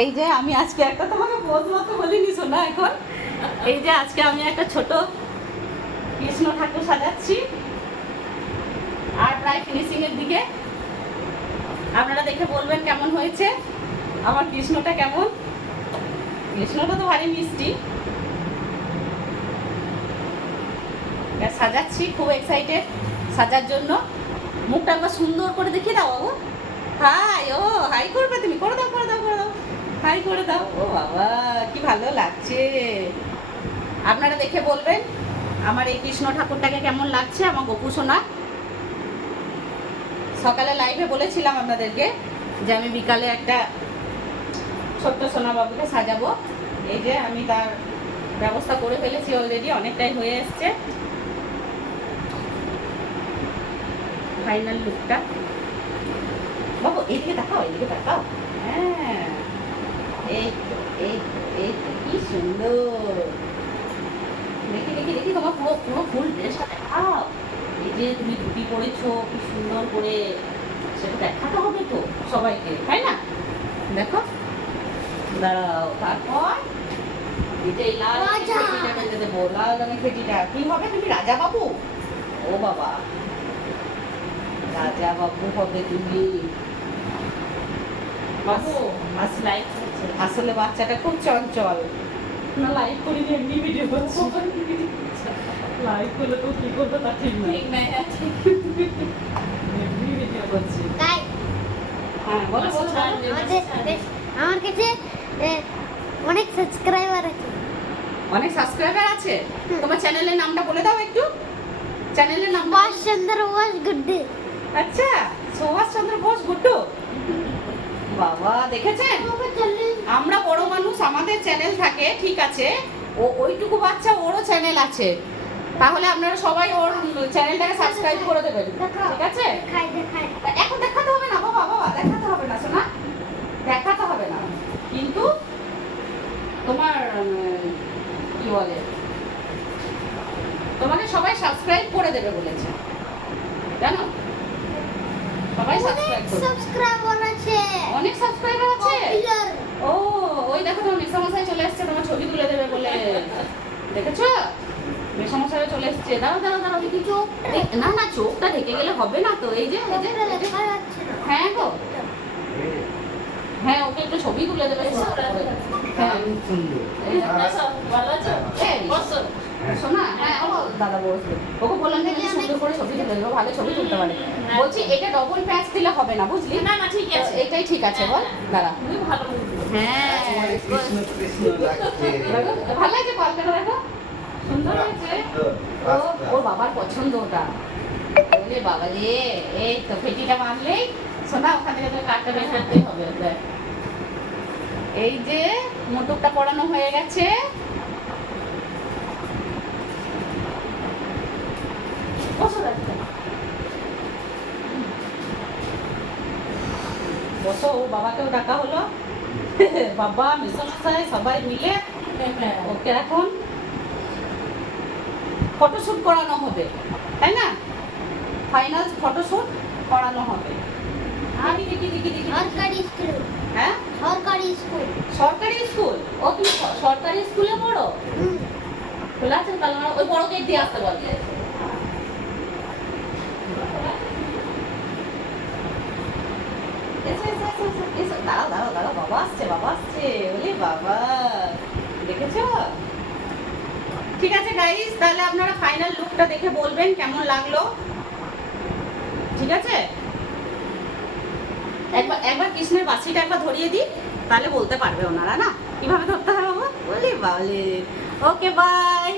এই যে আমি আজকে একটা তোমাকে বোধ মতো বলিনি শোনা এখন। এই যে আজকে আমি একটা ছোট কৃষ্ণ ঠাকুর সাজাচ্ছি আর প্রায় ফিনিশিং এর দিকে। আপনারা দেখে বলবেন কেমন হয়েছে, আমার কৃষ্ণটা কেমন। কৃষ্ণটা তো ভারী মিষ্টি। সাজাচ্ছি, খুব এক্সাইটেড সাজার জন্য। মুখটা একবার সুন্দর করে দেখিয়ে দাও বাবু। হাই, ও হাই করবে তুমি, করে দাও করে দাও করে দাও, হাই করে দাও। ও বাবা কি ভালো লাগছে। আপনারা দেখে বলবেন আমার এই কৃষ্ণ ঠাকুরটাকে কেমন লাগছে। আমার গোপু সোনা সকালে লাইভে বলেছিলাম আপনাদেরকে যে আমি বিকালে একটা ছোট্ট সোনা বাবুকে সাজাবো। এই যে আমি তার ব্যবস্থা করে ফেলেছি অলরেডি, অনেকটাই হয়ে এসছে ফাইনাল লুকটা। বাবু এইদিকে তাকাও, এইদিকে তাকাও। হ্যাঁ এই এই এই কি সুন্দর। দেখি দেখি দেখি তোমার পুরো পুরো ফুল ড্রেসটা দেখাও। এই যে তুমি ধুতি পরেছো কি সুন্দর করে, সেটা দেখাতে হবে তো সবাইকে, তাই না? দেখো দাঁড়াও, তারপর এই যে লাল ফেটিটা বেঁধে দেবো, লাল রঙের ফেটিটা। কি হবে তুমি? রাজা বাবু। ও বাবা রাজা বাবু হবে তুমি। বাবু আজ লাইভ করছে। আসলে বাচ্চাটা খুব চঞ্চল। না লাইভ করি এমনি ভিডিও করছি। লাইভ করলে তো কি করবে তা ঠিক নাই। এমনি ভিডিও করছি। হ্যাঁ বলো বলো। আমার কাছে অনেক সাবস্ক্রাইবার আছে। অনেক সাবস্ক্রাইবার আছে? তোমার চ্যানেলের নামটা বলে দাও একটু। চ্যানেলের নাম? সুভাষ চন্দ্র বোস গুড্ডু। আচ্ছা সুভাষ চন্দ্র বোস গুড্ডু। বাবা দেখেছেন, আমরা বড় মানুষ আমাদের চ্যানেল থাকে ঠিক আছে, ও ওইটুকু বাচ্চা ওরও চ্যানেল আছে। তাহলে আপনারা সবাই ওর চ্যানেলটাকে সাবস্ক্রাইব করে দেবেন, ঠিক আছে? এখন দেখাতে হবে না বাবা, বাবা দেখাতে হবে না শোনা, দেখাতে হবে না। কিন্তু তোমার কি বলে, তোমাকে সবাই সাবস্ক্রাইব করে দেবে বলেছে, জানো? সবাই সাবস্ক্রাইব করবে। সাবস্ক্রাইবার আছে, অনেক সাবস্ক্রাইবার আছে। ও ওই দেখো তোমার মেসামশাই চলে এসেছে তোমার ছবি তুলে দেবে বলে, দেখেছো? মেসামশাই চলে এসেছে। দাঁড়াও দাঁড়াও দাঁড়াও, দেখি চোখ। না না চোখটা ঢেকে গেলে হবে না তো। এই যে এই যে হ্যাঁ গো, হ্যাঁ ওকে একটু ছবি তুলে দেবে। শোনা, হ্যাঁ ও দাদা বলছে, ওকে বললাম যে সুন্দর করে ছবি তুলে দেবো, ভালো ছবি তুলতে পারে। বলছি এটা ডবল প্যাচ দিলে হবে না বুঝলি? না না ঠিক আছে, এটাই ঠিক আছে বল। দাঁড়া তুমি ভালো হ্যাঁ ভালো লাগছে, কলকাতা দেখো সুন্দর হয়েছে। ওর বাবার পছন্দ ওটা। ওরে বাবা রে, এই তো ফেটিটা মারলেই শোনা ওখান থেকে তোর কাঠটা বের করতেই হবে। দেখ এই যে মোটকটা পড়ানো হয়ে গেছে। বসো, ও বাবাকেও ডাকা হলো। বাবা মেসোমশাই সবাই মিলে ওকে এখন ফটোশুট করানো হবে, তাই না? ফাইনাল ফটোশুট করানো হবে। আমি দেখি দেখি দেখি। সরকারি স্কুল। হ্যাঁ সরকারি স্কুল। সরকারি স্কুল? ও তুমি সরকারি স্কুলে পড়ো? খোলা আছে তাহলে ওই বড় গেট দিয়ে আসতে বল। দাঁড়াও দাঁড়াও দাঁড়াও, বাবা আসছে বাবা আসছে। ওরে বাবা দেখেছো? ঠিক আছে গাইস, তাহলে আপনারা ফাইনাল লুকটা দেখে বলবেন কেমন লাগলো, ঠিক আছে? একবার একবার কৃষ্ণের বাঁশিটা একবার ধরিয়ে দিই, তাহলে বলতে পারবে ওনারা না কিভাবে ধরতে হবে বাবা। বলি বাবলে। Okay bye.